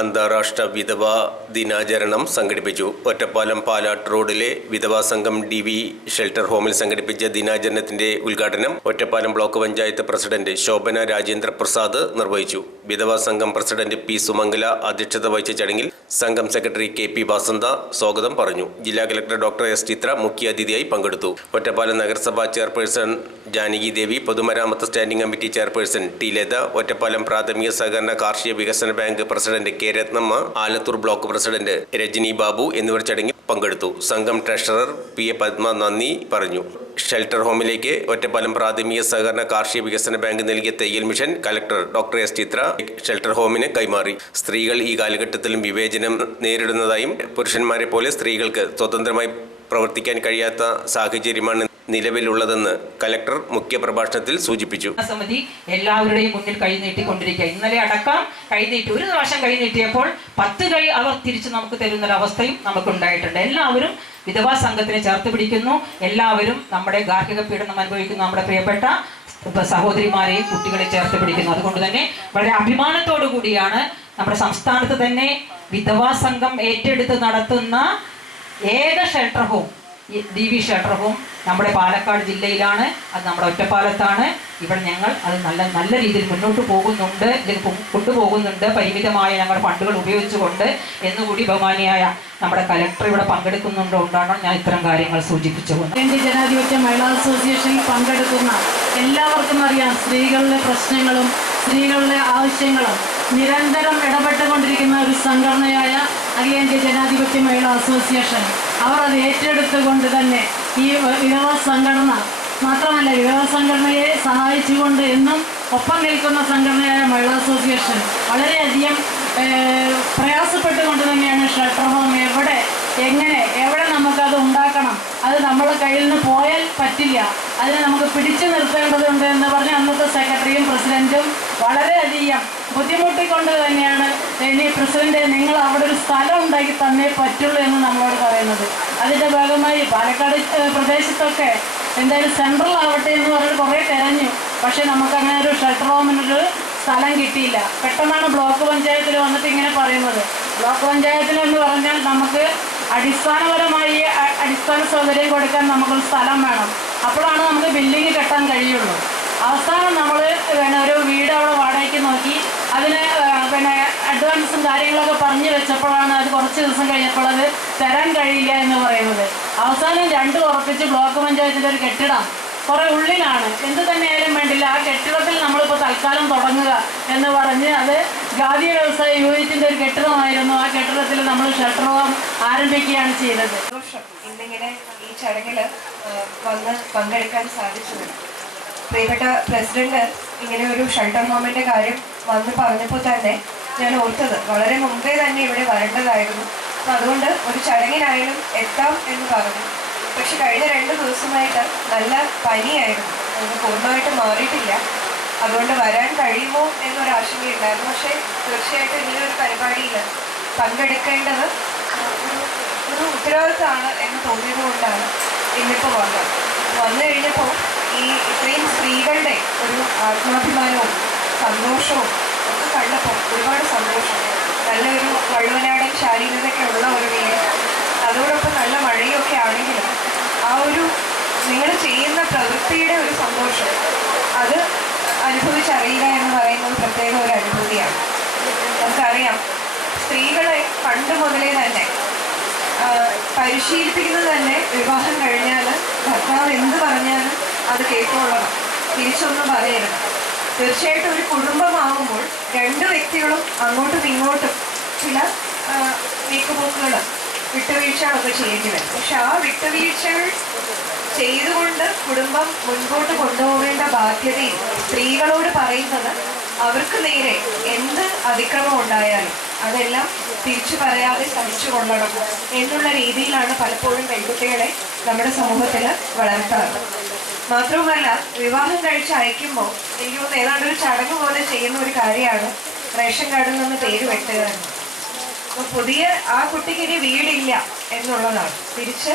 അന്താരാഷ്ട്ര വിധവാ ദിനാചരണം സംഘടിപ്പിച്ചു. ഒറ്റപ്പാലം പാലാട്ട് റോഡിലെ വിധവാ സംഘം ഡി വി ഷെൽട്ടർ ഹോമിൽ സംഘടിപ്പിച്ച ദിനാചരണത്തിന്റെ ഉദ്ഘാടനം ഒറ്റപ്പാലം ബ്ലോക്ക് പഞ്ചായത്ത് പ്രസിഡന്റ് ശോഭന രാജേന്ദ്ര പ്രസാദ് നിർവഹിച്ചു. വിധവാ സംഘം പ്രസിഡന്റ് പി സുമംഗല അധ്യക്ഷത വഹിച്ച ചടങ്ങിൽ സംഘം സെക്രട്ടറി കെ പി വസന്ത സ്വാഗതം പറഞ്ഞു. ജില്ലാ കലക്ടർ ഡോക്ടർ എസ് ചിത്ര മുഖ്യാതിഥിയായി പങ്കെടുത്തു. ഒറ്റപ്പാലം നഗരസഭാ ചെയർപേഴ്സൺ ജാനകി ദേവി പൊതുമരാമത്ത് standing committee chairperson T Latha Ottapalam പ്രാഥമിക സഹകരണ കാർഷിക വികസന bank president K Rathnamma Alathur block president Rajani Babu എന്നിവർ ചടങ്ങിൽ പങ്കെടുത്തു. സംഘം ട്രഷറർ പി എ പത്മ നന്ദി പറഞ്ഞു. ഷെൽട്ടർ ഹോമിലേക്ക് ഒറ്റപ്പാലം പ്രാഥമിക സഹകരണ കാർഷിക വികസന ബാങ്ക് നൽകിയ തയ്യൽ mission collector doctor S Chitra shelter ഹോമിന് കൈമാറി. സ്ത്രീകൾ ഈ കാലഘട്ടത്തിലും വിവേചനം നേരിടുന്നതായും പുരുഷന്മാരെ പോലെ സ്ത്രീകൾക്ക് സ്വതന്ത്രമായി പ്രവർത്തിക്കാൻ കഴിയാത്ത സാഹചര്യമാണ് നിലവിലുള്ളതെന്ന് കലക്ടർ മുഖ്യപ്രഭാഷണത്തിൽ സൂചിപ്പിച്ചു. സമിതി എല്ലാവരുടെയും മുന്നിൽ കൈനീട്ടിക്കൊണ്ടിരിക്കുക ഇന്നലെ അടക്കം കൈനീട്ടി ഒരു പ്രാവശ്യം കൈനീട്ടിയപ്പോൾ പത്ത് കൈ അവർ തിരിച്ചു നമുക്ക് തരുന്ന ഒരു അവസ്ഥയും നമുക്കുണ്ടായിട്ടുണ്ട്. എല്ലാവരും വിധവാ സംഘത്തിനെ ചേർത്ത് പിടിക്കുന്നു. എല്ലാവരും നമ്മുടെ ഗാർഹിക പീഡനം അനുഭവിക്കുന്ന. നമ്മുടെ പ്രിയപ്പെട്ട സഹോദരിമാരെയും കുട്ടികളെ ചേർത്ത് പിടിക്കുന്നു. അതുകൊണ്ട് തന്നെ വളരെ അഭിമാനത്തോടു കൂടിയാണ് നമ്മുടെ സംസ്ഥാനത്ത് തന്നെ വിധവാ സംഘം ഏറ്റെടുത്ത് നടത്തുന്ന ഏക shelter home. D V shelter home നമ്മുടെ പാലക്കാട് ജില്ലയിലാണ് അത് നമ്മുടെ ഒറ്റപ്പാലത്താണ്. ഇവിടെ ഞങ്ങൾ അത് നല്ല നല്ല രീതിയിൽ മുന്നോട്ട് പോകുന്നുണ്ട് അല്ലെങ്കിൽ കൊണ്ടുപോകുന്നുണ്ട് പരിമിതമായ ഞങ്ങളുടെ ഫണ്ടുകൾ ഉപയോഗിച്ചുകൊണ്ട്. എന്നുകൂടി ബഹുമാനിയായ നമ്മുടെ കലക്ടർ ഇവിടെ പങ്കെടുക്കുന്നുണ്ടോണ്ടാണ് ഞാൻ ഇത്തരം കാര്യങ്ങൾ സൂചിപ്പിച്ചു പോകുന്നത്. ജനാധിപത്യ മഹിളാ അസോസിയേഷനിൽ പങ്കെടുക്കുന്ന എല്ലാവർക്കും അറിയാം സ്ത്രീകളുടെ പ്രശ്നങ്ങളും സ്ത്രീകളുടെ ആവശ്യങ്ങളും നിരന്തരം ഇടപെട്ടുകൊണ്ടിരിക്കുന്ന ഒരു സംഘടനയായ അഖിലേന്ത്യ ജനാധിപത്യ മഹിളാ അസോസിയേഷൻ. അവർ അത് ഏറ്റെടുത്തുകൊണ്ട് തന്നെ ഈ വിധവ സംഘടന മാത്രമല്ല വിധവ സംഘടനയെ സഹായിച്ചുകൊണ്ട് എന്നും ഒപ്പം നിൽക്കുന്ന സംഘടനയായ മഹിളാ അസോസിയേഷൻ വളരെയധികം പ്രയാസപ്പെട്ടുകൊണ്ട് തന്നെയാണ് ഷട്ടർ ഹോം എവിടെ എങ്ങനെ എവിടെ നമുക്കത് ഉണ്ടാക്കണം അത് നമ്മുടെ കയ്യിൽ നിന്ന് പോയാൽ പറ്റില്ല അതിനെ നമുക്ക് പിടിച്ചു നിർത്തേണ്ടതുണ്ട് എന്ന് പറഞ്ഞ് അന്നത്തെ സെക്രട്ടറിയും പ്രസിഡന്റും വളരെയധികം ബുദ്ധിമുട്ടിക്കൊണ്ട് തന്നെയാണ് ഇനി പ്രസിഡന്റ് നിങ്ങൾ അവിടെ ഒരു സ്ഥലം ഉണ്ടാക്കി തന്നേ പറ്റുള്ളൂ എന്ന് നമ്മളോട് പറയുന്നത്. അതിന്റെ ഭാഗമായി പാലക്കാട് പ്രദേശത്തൊക്കെ എന്തായാലും സെൻട്രൽ ആവട്ടെ എന്ന് പറഞ്ഞിട്ട് കുറേ തിരഞ്ഞു. പക്ഷെ നമുക്ക് അങ്ങനെ ഒരു ഷെൽട്ടർ ഹോമിനൊരു സ്ഥലം കിട്ടിയില്ല. പെട്ടെന്നാണ് ബ്ലോക്ക് പഞ്ചായത്തിൽ വന്നിട്ട് ഇങ്ങനെ പറയുന്നത്. ബ്ലോക്ക് പഞ്ചായത്തിൽ എന്ന് പറഞ്ഞാൽ നമുക്ക് അടിസ്ഥാനപരമായി അടിസ്ഥാന സൗകര്യം കൊടുക്കാൻ നമുക്കൊരു സ്ഥലം വേണം. അപ്പോഴാണ് നമുക്ക് ബിൽഡിങ് കെട്ടാൻ കഴിയുള്ളൂ. അവസാനം നമ്മൾ പിന്നെ ഒരു വീട് അവിടെ വാടകയ്ക്ക് നോക്കി. അതിന് പിന്നെ അഡ്വാൻസും കാര്യങ്ങളൊക്കെ പറഞ്ഞു വെച്ചപ്പോഴാണ് അത് കുറച്ച് ദിവസം കഴിഞ്ഞപ്പോൾ അത് തരാൻ കഴിയില്ല എന്ന് പറയുന്നത്. അവസാനം രണ്ടും ഉറപ്പിച്ച് ബ്ലോക്ക് പഞ്ചായത്തിന്റെ ഒരു കെട്ടിടം കുറേ ഉള്ളിലാണ്. എന്ത് തന്നെയായാലും വേണ്ടില്ല. ആ കെട്ടിടത്തിൽ നമ്മളിപ്പോൾ തൽക്കാലം തുടങ്ങുക എന്ന് പറഞ്ഞ് അത് ജാതീയ വ്യവസായ യൂണിറ്റിന്റെ ഒരു കെട്ടിടമായിരുന്നു. ആ കെട്ടിടത്തിൽ നമ്മൾ ഷട്ടർ ആരംഭിക്കുകയാണ് ചെയ്തത്. ഇന്നിങ്ങനെ ഈ ചടങ്ങിൽ പങ്കെടുക്കാൻ സാധിച്ചത് പ്രിയപ്പെട്ട പ്രസിഡന്റ് ഇങ്ങനെ ഒരു ഷെൽട്ടർ ഹോമിന്റെ കാര്യം വന്ന് പറഞ്ഞപ്പോൾ തന്നെ ഞാൻ ഓർത്തത് വളരെ മുമ്പേ തന്നെ ഇവിടെ വരേണ്ടതായിരുന്നു. അപ്പം അതുകൊണ്ട് ഒരു ചടങ്ങിനായാലും എത്താം എന്ന് പറഞ്ഞു. പക്ഷെ കഴിഞ്ഞ രണ്ട് ദിവസമായിട്ട് നല്ല പനിയായിരുന്നു. അത് പൂർണമായിട്ട് മാറിയിട്ടില്ല. അതുകൊണ്ട് വരാൻ കഴിയുമോ എന്നൊരു ആശങ്കയുണ്ടായിരുന്നു. പക്ഷേ തീർച്ചയായിട്ടും ഇങ്ങനെ ഒരു പരിപാടിയിൽ പങ്കെടുക്കേണ്ടത് ഒരു ഉത്തരവാദിത്തമാണ് എന്ന് തോന്നിയത് കൊണ്ടാണ് ഇന്നിപ്പോൾ വന്നത്. വന്നു കഴിഞ്ഞപ്പോൾ ഈ ഇത്രയും സ്ത്രീകളുടെ ഒരു ആത്മാഭിമാനവും സന്തോഷവും ഒക്കെ കണ്ടപ്പോൾ ഒരുപാട് സന്തോഷം. നല്ലൊരു വള്ളുവനാടൻ ശാരീരതയൊക്കെ ഉള്ള ഒരു വീട്. അതോടൊപ്പം നല്ല മഴയൊക്കെ ആണെങ്കിലും ആ ഒരു നിങ്ങൾ ചെയ്യുന്ന പ്രവൃത്തിയുടെ ഒരു സന്തോഷം അത് അനുഭവിച്ചറിയുക എന്ന് പറയുന്നത് പ്രത്യേക ഒരു അനുഭൂതിയാണ്. നമുക്കറിയാം സ്ത്രീകളെ പണ്ട് മുതലേ തന്നെ പരിശീലിപ്പിക്കുന്നത് തന്നെ വിവാഹം കഴിഞ്ഞാൽ ഭർത്താവ് എന്ത് പറഞ്ഞാലും അത് കേട്ടുകൊള്ളണം തിരിച്ചൊന്നും പറയരുത്. തീർച്ചയായിട്ടും ഒരു കുടുംബമാകുമ്പോൾ രണ്ട് വ്യക്തികളും അങ്ങോട്ടും ഇങ്ങോട്ടും ചില നീക്കുപോക്കുകൾ വിട്ടുവീഴ്ചകളൊക്കെ ചെയ്യേണ്ടി വരും. പക്ഷെ ആ വിട്ടുവീഴ്ചകൾ ചെയ്തുകൊണ്ട് കുടുംബം മുൻപോട്ട് കൊണ്ടുപോകേണ്ട ബാധ്യതയും സ്ത്രീകളോട് പറയുന്നത് അവർക്ക് നേരെ എന്ത് അതിക്രമം ഉണ്ടായാലും അതെല്ലാം തിരിച്ചു പറയാതെ സഹിച്ചു കൊള്ളണം എന്നുള്ള രീതിയിലാണ് പലപ്പോഴും പെൺകുട്ടികളെ നമ്മുടെ സമൂഹത്തിൽ വളർത്താറ്. മാത്രവുമല്ല വിവാഹം കഴിച്ച് അയക്കുമ്പോൾ എനിക്ക് തോന്നുന്നു ഏതാണ്ട് ഒരു ചടങ്ങ് പോലെ ചെയ്യുന്ന ഒരു കാര്യമാണ് റേഷൻ കാർഡിൽ നിന്ന് പേര് വെട്ടുക എന്ന്. അപ്പൊ പുതിയ ആ കുട്ടിക്ക് ഇനി വീടില്ല എന്നുള്ളതാണ് തിരിച്ച്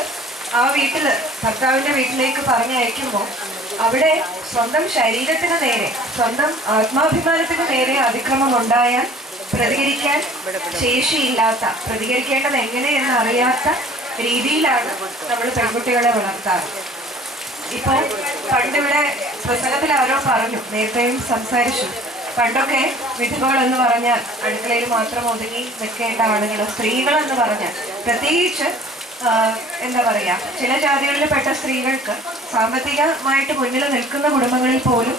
ആ വീട്ടിൽ ഭർത്താവിന്റെ വീട്ടിലേക്ക് പറഞ്ഞയക്കുമ്പോൾ അവിടെ സ്വന്തം ശരീരത്തിന് നേരെ സ്വന്തം ആത്മാഭിമാനത്തിന് നേരെ അതിക്രമം ഉണ്ടായാൽ പ്രതികരിക്കാൻ ശേഷിയില്ലാത്ത പ്രതികരിക്കേണ്ടത് എങ്ങനെയെന്ന് അറിയാത്ത രീതിയിലാണ് നമ്മൾ പെൺകുട്ടികളെ വളർത്താറ് ഇപ്പോൾ പണ്ടിവിടെ പ്രസംഗത്തിൽ അവരോ പറഞ്ഞു നേരത്തെയും സംസാരിച്ചു. പണ്ടൊക്കെ വിധവകൾ എന്ന് പറഞ്ഞാൽ അടുക്കളയിൽ മാത്രം ഒതുങ്ങി നിൽക്കേണ്ട ആളുകൾ സ്ത്രീകൾ എന്ന് പറഞ്ഞാൽ പ്രത്യേകിച്ച് എന്താ പറയാ ചില ജാതികളിൽപ്പെട്ട സ്ത്രീകൾക്ക് സാമ്പത്തികമായിട്ട് മുന്നിൽ നിൽക്കുന്ന കുടുംബങ്ങളിൽ പോലും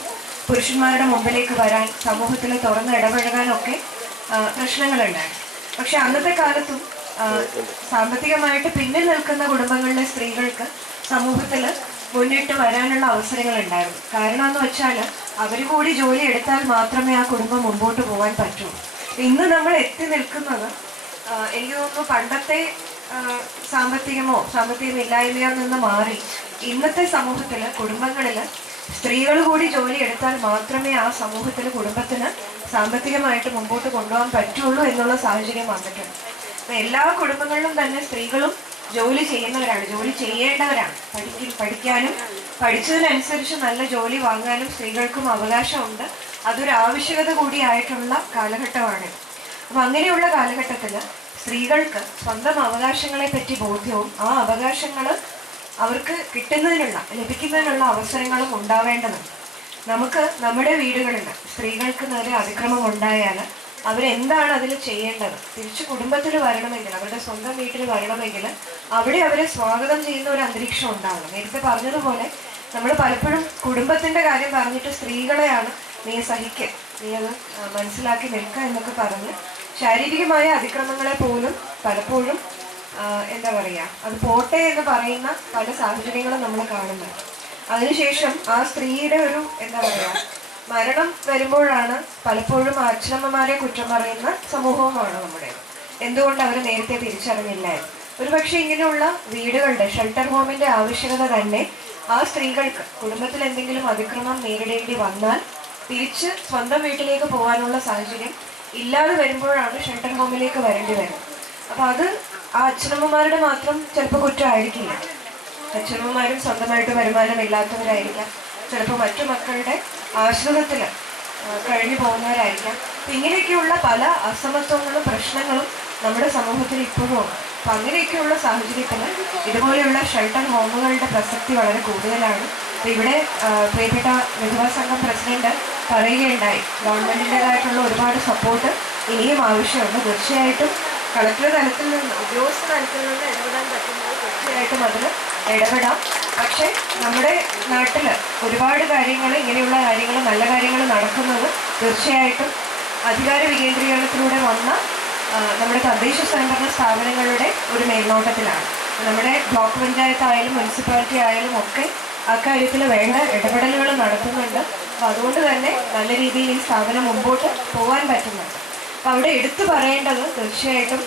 പുരുഷന്മാരുടെ മുമ്പിലേക്ക് വരാൻ സമൂഹത്തിൽ തുറന്ന് ഇടപഴകാനൊക്കെ പ്രശ്നങ്ങളുണ്ടായി. പക്ഷെ അന്നത്തെ കാലത്തും സാമ്പത്തികമായിട്ട് പിന്നിൽ നിൽക്കുന്ന കുടുംബങ്ങളിലെ സ്ത്രീകൾക്ക് സമൂഹത്തിൽ മുന്നിട്ട് വരാനുള്ള അവസരങ്ങൾ ഉണ്ടായിരുന്നു കാരണം എന്ന് വെച്ചാൽ അവർ കൂടി ജോലി എടുത്താൽ മാത്രമേ ആ കുടുംബം മുമ്പോട്ട് പോകാൻ പറ്റൂ. ഇന്ന് നമ്മൾ എത്തി നിൽക്കുന്നത് എനിക്ക് തോന്നുന്നു പണ്ടത്തെ സാമ്പത്തികമോ സാമ്പത്തികമില്ലായ്മയോ നിന്ന് മാറി ഇന്നത്തെ സമൂഹത്തിൽ കുടുംബങ്ങളിൽ സ്ത്രീകൾ കൂടി ജോലി എടുത്താൽ മാത്രമേ ആ സമൂഹത്തിൽ കുടുംബത്തിന് സാമ്പത്തികമായിട്ട് മുമ്പോട്ട് കൊണ്ടുപോകാൻ പറ്റുള്ളൂ എന്നുള്ള സാഹചര്യം വന്നിട്ടുണ്ട്. എല്ലാ കുടുംബങ്ങളിലും തന്നെ സ്ത്രീകളും ജോലി ചെയ്യുന്നവരാണ്. ജോലി ചെയ്യേണ്ടവരാണ്. പഠിക്കും പഠിക്കാനും പഠിച്ചതിനനുസരിച്ച് നല്ല ജോലി വാങ്ങാനും സ്ത്രീകൾക്കും അവകാശമുണ്ട്. അതൊരു ആവശ്യകത കൂടിയായിട്ടുള്ള കാലഘട്ടമാണ്. അപ്പം അങ്ങനെയുള്ള കാലഘട്ടത്തിൽ സ്ത്രീകൾക്ക് സ്വന്തം അവകാശങ്ങളെ പറ്റി ബോധ്യവും ആ അവകാശങ്ങൾ അവർക്ക് കിട്ടുന്നതിനുള്ള ലഭിക്കുന്നതിനുള്ള അവസരങ്ങളും ഉണ്ടാവേണ്ടതുണ്ട്. നമുക്ക് നമ്മുടെ വീടുകളിൽ സ്ത്രീകൾക്ക് നേരെ അതിക്രമം ഉണ്ടായാൽ അവരെന്താണ് അതിൽ ചെയ്യേണ്ടത്? തിരിച്ച് കുടുംബത്തിൽ വരണമെങ്കിൽ അവരുടെ സ്വന്തം വീട്ടിൽ വരണമെങ്കിൽ അവിടെ അവരെ സ്വാഗതം ചെയ്യുന്ന ഒരു അന്തരീക്ഷം ഉണ്ടാവണം. നേരത്തെ പറഞ്ഞതുപോലെ നമ്മൾ പലപ്പോഴും കുടുംബത്തിന്റെ കാര്യം പറഞ്ഞിട്ട് സ്ത്രീകളെയാണ് നീ സഹിക്ക നീ അത് മനസ്സിലാക്കി നിൽക്കുക എന്നൊക്കെ പറഞ്ഞ് ശാരീരികമായ അതിക്രമങ്ങളെ പോലും പലപ്പോഴും എന്താ പറയുക അത് പോട്ടെ എന്ന് പറയുന്ന പല സാഹചര്യങ്ങളും നമ്മൾ കാണുന്നുണ്ട്. അതിനുശേഷം ആ സ്ത്രീയുടെ ഒരു എന്താ പറയാ മരണം വരുമ്പോഴാണ് പലപ്പോഴും അച്ഛനമ്മമാരെ കുറ്റം പറയുന്ന സമൂഹവുമാണ് നമ്മുടെ. എന്തുകൊണ്ട് അവർ നേരത്തെ തിരിച്ചറിഞ്ഞില്ലായിരുന്നു ഒരുപക്ഷെ ഇങ്ങനെയുള്ള വീടുകളുടെ ഷെൽട്ടർ ഹോമിന്റെ ആവശ്യകത തന്നെ ആ സ്ത്രീകൾക്ക് കുടുംബത്തിൽ എന്തെങ്കിലും അതിക്രമം നേരിടേണ്ടി വന്നാൽ തിരിച്ച് സ്വന്തം വീട്ടിലേക്ക് പോകാനുള്ള സാഹചര്യം ഇല്ലാതെ വരുമ്പോഴാണ് ഷെൽട്ടർ ഹോമിലേക്ക് വരേണ്ടി വരുന്നത്. അപ്പൊ അത് ആ അച്ഛനമ്മമാരുടെ മാത്രം ചിലപ്പോൾ കുറ്റമായിരിക്കില്ല. അച്ഛനമ്മമാരും സ്വന്തമായിട്ട് വരുമാനം ഇല്ലാത്തവരായിരിക്കാം. ചിലപ്പോൾ മറ്റു മക്കളുടെ ആശ്രിതത്തിൽ കഴിഞ്ഞു പോകുന്നവരായിരിക്കാം. അപ്പം ഇങ്ങനെയൊക്കെയുള്ള പല അസമത്വങ്ങളും പ്രശ്നങ്ങളും നമ്മുടെ സമൂഹത്തിൽ ഇപ്പോഴും ഉണ്ട്. അപ്പം അങ്ങനെയൊക്കെയുള്ള സാഹചര്യത്തിൽ ഇതുപോലെയുള്ള ഷെൽട്ടർ ഹോമുകളുടെ പ്രസക്തി വളരെ കൂടുതലാണ്. അപ്പം ഇവിടെ പ്രിയപ്പെട്ട വിധവാ സംഘം പ്രസിഡന്റ് പറയുകയുണ്ടായി ഗവൺമെന്റിന്റെതായിട്ടുള്ള ഒരുപാട് സപ്പോർട്ട് ഇനിയും ആവശ്യമുണ്ട്. തീർച്ചയായിട്ടും കളക്ടർ തലത്തിൽ നിന്ന് ഉദ്യോഗസ്ഥ തലത്തിൽ നിന്ന് ഇടപെടാൻ പറ്റുന്നത് തീർച്ചയായിട്ടും അതിൽ ഇടപെടാം. പക്ഷേ നമ്മുടെ നാട്ടിൽ ഒരുപാട് കാര്യങ്ങൾ ഇങ്ങനെയുള്ള കാര്യങ്ങൾ നല്ല കാര്യങ്ങൾ നടക്കുന്നത് തീർച്ചയായിട്ടും അധികാര വികേന്ദ്രീകരണത്തിലൂടെ വന്ന നമ്മുടെ തദ്ദേശ സ്വയംഭരണ സ്ഥാപനങ്ങളുടെ ഒരു മേൽനോട്ടത്തിലാണ്. നമ്മുടെ ബ്ലോക്ക് പഞ്ചായത്ത് ആയാലും മുനിസിപ്പാലിറ്റി ആയാലും ഒക്കെ അക്കാര്യത്തിൽ വേണ്ട ഇടപെടലുകൾ നടത്തുന്നുണ്ട്. അപ്പോൾ അതുകൊണ്ട് തന്നെ നല്ല രീതിയിൽ ഈ സ്ഥാപനം മുമ്പോട്ട് പോകാൻ പറ്റുന്നുണ്ട്. അപ്പോൾ അവിടെ എടുത്തു പറയേണ്ടത് തീർച്ചയായിട്ടും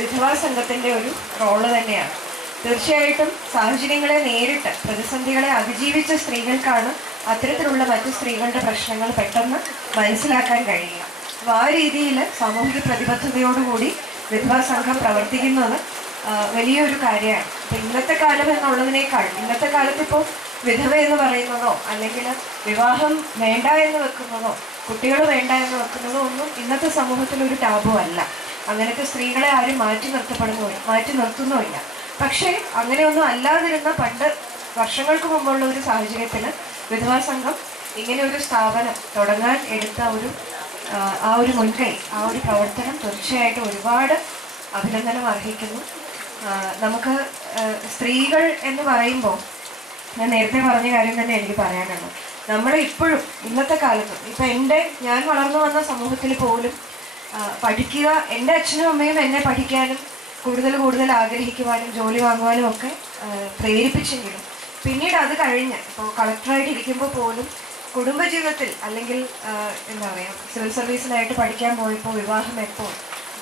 വിധവാ സംഘത്തിന്റെ ഒരു റോൾ തന്നെയാണ്. തീർച്ചയായിട്ടും സാഹചര്യങ്ങളെ നേരിട്ട് പ്രതിസന്ധികളെ അതിജീവിച്ച സ്ത്രീകൾക്കാണ് അത്തരത്തിലുള്ള മറ്റു സ്ത്രീകളുടെ പ്രശ്നങ്ങൾ പെട്ടെന്ന് മനസ്സിലാക്കാൻ കഴിയുക. അപ്പോൾ ആ രീതിയിൽ സാമൂഹിക പ്രതിബദ്ധതയോടുകൂടി വിധവാ സംഘം പ്രവർത്തിക്കുന്നത് വലിയൊരു കാര്യമാണ്. അപ്പം ഇന്നത്തെ കാലം എന്നുള്ളതിനേക്കാൾ ഇന്നത്തെ കാലത്ത് ഇപ്പോൾ വിധവ എന്ന് പറയുന്നതോ അല്ലെങ്കിൽ വിവാഹം വേണ്ട എന്ന് വെക്കുന്നതോ കുട്ടികൾ വേണ്ട എന്ന് വെക്കുന്നതോ ഒന്നും ഇന്നത്തെ സമൂഹത്തിൽ ഒരു ടാബു അല്ല അങ്ങനത്തെ സ്ത്രീകളെ ആരും മാറ്റി നിർത്തപ്പെടുന്നു മാറ്റി നിർത്തുന്നുമില്ല പക്ഷേ അങ്ങനെയൊന്നും അല്ലാതിരുന്ന പണ്ട് വർഷങ്ങൾക്ക് മുമ്പുള്ള ഒരു സാഹചര്യത്തിൽ വിധവാ സംഘം ഇങ്ങനെ ഒരു സ്ഥാപനം തുടങ്ങാൻ എടുത്ത ഒരു ആ, ഒരു മുൻകൈ ആ ഒരു പ്രവർത്തനം തീർച്ചയായിട്ടും ഒരുപാട് അഭിനന്ദനം അർഹിക്കുന്നു. നമുക്ക് സ്ത്രീകൾ എന്ന് പറയുമ്പോൾ ഞാൻ നേരത്തെ പറഞ്ഞ കാര്യം തന്നെ എനിക്ക് പറയാനുള്ളത് നമ്മൾ ഇപ്പോഴും ഇന്നത്തെ കാലത്തും ഇപ്പം എന്റെ ഞാൻ വളർന്നു വന്ന സമൂഹത്തിൽ പോലും പഠിക്കുക എന്റെ അച്ഛനും അമ്മയും എന്നെ പഠിക്കാനും കൂടുതൽ കൂടുതൽ ആഗ്രഹിക്കുവാനും ജോലി വാങ്ങുവാനും ഒക്കെ പ്രേരിപ്പിച്ചെങ്കിലും. പിന്നീട് അത് കഴിഞ്ഞ് ഇപ്പോൾ കളക്ടറായിട്ട് ഇരിക്കുമ്പോൾ പോലും കുടുംബജീവിതത്തിൽ അല്ലെങ്കിൽ എന്താ പറയുക സിവിൽ സർവീസിനായിട്ട് പഠിക്കാൻ പോയപ്പോൾ വിവാഹം എപ്പോൾ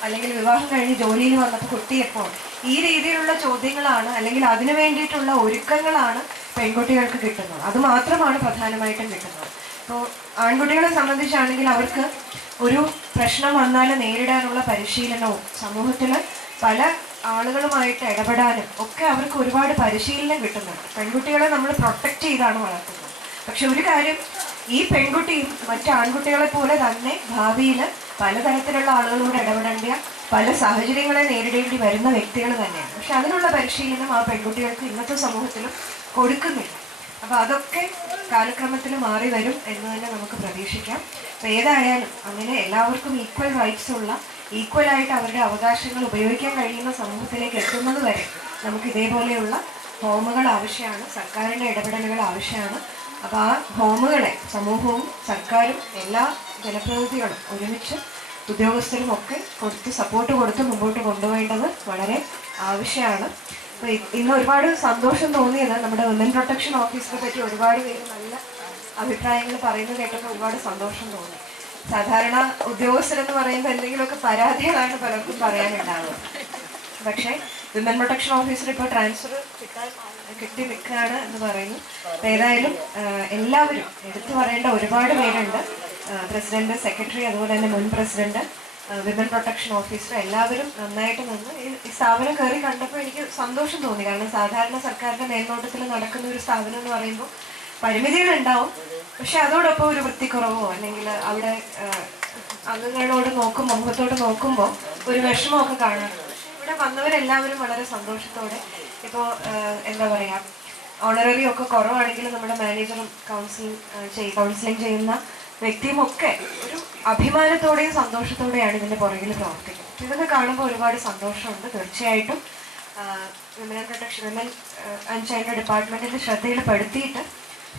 അല്ലെങ്കിൽ വിവാഹം കഴിഞ്ഞ് ജോലിയിൽ വന്നപ്പോൾ കുട്ടി എപ്പോൾ ഈ രീതിയിലുള്ള ചോദ്യങ്ങളാണ് അല്ലെങ്കിൽ അതിനു വേണ്ടിയിട്ടുള്ള ഒരുക്കങ്ങളാണ് പെൺകുട്ടികൾക്ക് കിട്ടുന്നത്. അത് മാത്രമാണ് പ്രധാനമായിട്ടും കിട്ടുന്നത്. ഇപ്പോൾ ആൺകുട്ടികളെ സംബന്ധിച്ചാണെങ്കിൽ അവർക്ക് ഒരു പ്രശ്നം വന്നാൽ നേരിടാനുള്ള പരിശീലനവും സമൂഹത്തിൽ പല ആളുകളുമായിട്ട് ഇടപെടാനും ഒക്കെ അവർക്ക് ഒരുപാട് പരിശീലനം കിട്ടുന്നുണ്ട്. പെൺകുട്ടികളെ നമ്മൾ പ്രൊട്ടക്റ്റ് ചെയ്താണ് വളർത്തുന്നത്. പക്ഷെ ഒരു കാര്യം ഈ പെൺകുട്ടിയും മറ്റു ആൺകുട്ടികളെ പോലെ തന്നെ ഭാവിയിൽ പലതരത്തിലുള്ള ആളുകളോട് ഇടപെടേണ്ട പല സാഹചര്യങ്ങളെ നേരിടേണ്ടി വരുന്ന വ്യക്തികൾ തന്നെയാണ്. പക്ഷെ അതിനുള്ള പരിശീലനം ആ പെൺകുട്ടികൾക്ക് ഇന്നത്തെ സമൂഹത്തിൽ കൊടുക്കുന്നില്ല. അപ്പൊ അതൊക്കെ കാലക്രമത്തിൽ മാറി വരും എന്ന് തന്നെ നമുക്ക് പ്രതീക്ഷിക്കാം. അപ്പൊ ഏതായാലും അങ്ങനെ എല്ലാവർക്കും ഈക്വൽ റൈറ്റ്സ് ഉള്ള ഈക്വൽ ആയിട്ട് അവരുടെ അവകാശങ്ങൾ ഉപയോഗിക്കാൻ കഴിയുന്ന സമൂഹത്തിലേക്ക് എത്തുന്നത് വരെ നമുക്ക് ഇതേപോലെയുള്ള ഹോമുകൾ ആവശ്യമാണ് സർക്കാരിന്റെ ഇടപെടലുകൾ ആവശ്യമാണ്. അപ്പോൾ ആ ഹോമുകളെ സമൂഹവും സർക്കാരും എല്ലാ ജനപ്രതിനിധികളും ഒരുമിച്ച് ഉദ്യോഗസ്ഥരും ഒക്കെ കൊടുത്ത് സപ്പോർട്ട് കൊടുത്ത് മുമ്പോട്ട് കൊണ്ടുപോകേണ്ടത് വളരെ ആവശ്യമാണ്. അപ്പോൾ ഇന്ന് ഒരുപാട് സന്തോഷം തോന്നിയത് നമ്മുടെ വിമൻ പ്രൊട്ടക്ഷൻ ഓഫീസിനെ പറ്റി ഒരുപാട് പേര് നല്ല അഭിപ്രായങ്ങൾ പറയുന്നത് കേട്ടപ്പോൾ ഒരുപാട് സന്തോഷം തോന്നി. സാധാരണ ഉദ്യോഗസ്ഥരെന്ന് പറയുമ്പോൾ എന്തെങ്കിലുമൊക്കെ പരാതികളാണ് പലർക്കും പറയാനുണ്ടാവുക പക്ഷേ വിമൻ പ്രൊട്ടക്ഷൻ ഓഫീസർ ഇപ്പോൾ ട്രാൻസ്ഫർ കിട്ടാൻ കിട്ടി നിൽക്കുകയാണ് എന്ന് പറയുന്നു. ഏതായാലും എല്ലാവരും എടുത്തു പറയേണ്ട ഒരുപാട് പേരുണ്ട്. പ്രസിഡന്റ് സെക്രട്ടറി അതുപോലെ തന്നെ മുൻ പ്രസിഡന്റ് വിമൻ പ്രൊട്ടക്ഷൻ ഓഫീസർ എല്ലാവരും നന്നായിട്ട് നിന്ന് ഈ ഈ സ്ഥാപനം കയറി കണ്ടപ്പോൾ എനിക്ക് സന്തോഷം തോന്നി. കാരണം സാധാരണ സർക്കാരിന്റെ മേൽനോട്ടത്തിൽ നടക്കുന്ന ഒരു സ്ഥാപനം എന്ന് പറയുമ്പോൾ പരിമിതികളുണ്ടാവും. പക്ഷെ അതോടൊപ്പം ഒരു വൃത്തിക്കുറവോ അല്ലെങ്കിൽ അവിടെ അംഗങ്ങളോട് നോക്കുമ്പോൾ മുഖത്തോട് നോക്കുമ്പോൾ ഒരു വിഷമമൊക്കെ കാണാറുണ്ട്. ഇവിടെ വന്നവരെല്ലാവരും വളരെ സന്തോഷത്തോടെ ഇപ്പോൾ എന്താ പറയുക ഓണററി ഒക്കെ കുറവാണെങ്കിൽ നമ്മുടെ മാനേജറും കൗൺസിൽ ചെയ് കൗൺസിലിംഗ് ചെയ്യുന്ന വ്യക്തിയും ഒക്കെ ഒരു അഭിമാനത്തോടെയും സന്തോഷത്തോടെയാണ് ഇതിന്റെ പുറകിൽ പ്രവർത്തിക്കുന്നത്. ഇതൊക്കെ കാണുമ്പോൾ ഒരുപാട് സന്തോഷമുണ്ട് തീർച്ചയായിട്ടും. Women protection women and child ഡിപ്പാർട്ട്മെന്റിന്റെ ശ്രദ്ധയിൽ പെടുത്തിയിട്ട്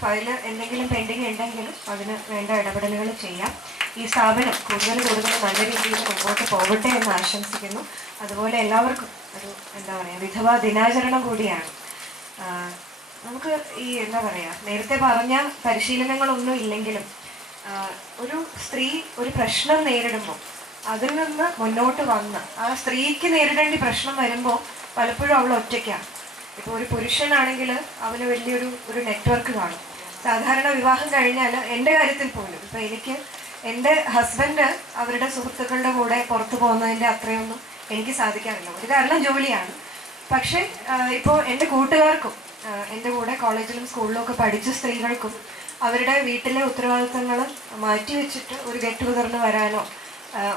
ഫയൽ എന്തെങ്കിലും പെൻഡിങ് ഉണ്ടെങ്കിലും അതിന് വേണ്ട ഇടപെടലുകൾ ചെയ്യാം. ഈ സ്ഥാപനം കൂടുതൽ കൂടുതൽ നല്ല രീതിയിൽ മുമ്പോട്ട് പോകട്ടെ എന്ന് ആശംസിക്കുന്നു. അതുപോലെ എല്ലാവർക്കും ഒരു എന്താ പറയുക വിധവാ ദിനാചരണം കൂടിയാണ്. നമുക്ക് ഈ എന്താ പറയുക നേരത്തെ പറഞ്ഞ പരിശീലനങ്ങളൊന്നും ഇല്ലെങ്കിലും ഒരു സ്ത്രീ ഒരു പ്രശ്നം നേരിടുമ്പോൾ അതിൽ നിന്ന് മുന്നോട്ട് വന്ന് ആ സ്ത്രീക്ക് നേരിടേണ്ടി പ്രശ്നം വരുമ്പോൾ പലപ്പോഴും അവൾ ഒറ്റയ്ക്കാണ്. ഇപ്പോൾ ഒരു പുരുഷനാണെങ്കിൽ അവന് വലിയൊരു ഒരു നെറ്റ്വർക്ക് കാണും. സാധാരണ വിവാഹം കഴിഞ്ഞാൽ എന്റെ കാര്യത്തിൽ പോലും ഇപ്പം എനിക്ക് എന്റെ ഹസ്ബൻഡ് അവരുടെ സുഹൃത്തുക്കളുടെ കൂടെ പുറത്തു പോകുന്നതിന്റെ അത്രയൊന്നും എനിക്ക് സാധിക്കാറില്ല. ഒരു കാരണം ജോലിയാണ്. പക്ഷേ ഇപ്പോൾ എന്റെ കൂട്ടുകാർക്കും എന്റെ കൂടെ കോളേജിലും സ്കൂളിലും ഒക്കെ പഠിച്ച സ്ത്രീകൾക്കും അവരുടെ വീട്ടിലെ ഉത്തരവാദിത്തങ്ങൾ മാറ്റി വെച്ചിട്ട് ഒരു ഗെറ്റ് ടുഗറിന് വരാനോ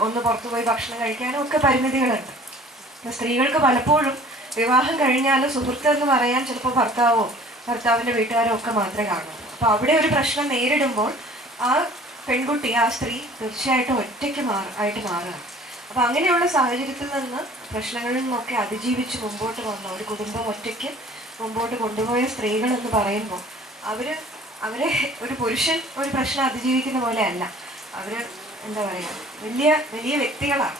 ഒന്ന് പുറത്തു പോയി ഭക്ഷണം കഴിക്കാനോ ഒക്കെ പരിമിതികളുണ്ട്. സ്ത്രീകൾക്ക് പലപ്പോഴും വിവാഹം കഴിഞ്ഞാൽ സുഹൃത്ത് എന്ന് പറയാൻ ചിലപ്പോൾ ഭർത്താവോ ഭർത്താവിന്റെ വീട്ടുകാരോ ഒക്കെ മാത്രമേ കാണൂ അപ്പൊ അവിടെ ഒരു പ്രശ്നം നേരിടുമ്പോൾ ആ പെൺകുട്ടി ആ സ്ത്രീ തീർച്ചയായിട്ടും ഒറ്റയ്ക്ക് മാറ ആയിട്ട് മാറുക അപ്പൊ അങ്ങനെയുള്ള സാഹചര്യത്തിൽ നിന്ന് പ്രശ്നങ്ങളിൽ നിന്നൊക്കെ അതിജീവിച്ച് മുമ്പോട്ട് വന്ന ഒരു കുടുംബം ഒറ്റയ്ക്ക് മുമ്പോട്ട് കൊണ്ടുപോയ സ്ത്രീകൾ എന്ന് പറയുമ്പോൾ അവർ അവരെ ഒരു പുരുഷൻ ഒരു പ്രശ്നം അതിജീവിക്കുന്ന പോലെ അല്ല. അവർ എന്താ പറയുക വലിയ വലിയ വ്യക്തികളാണ്.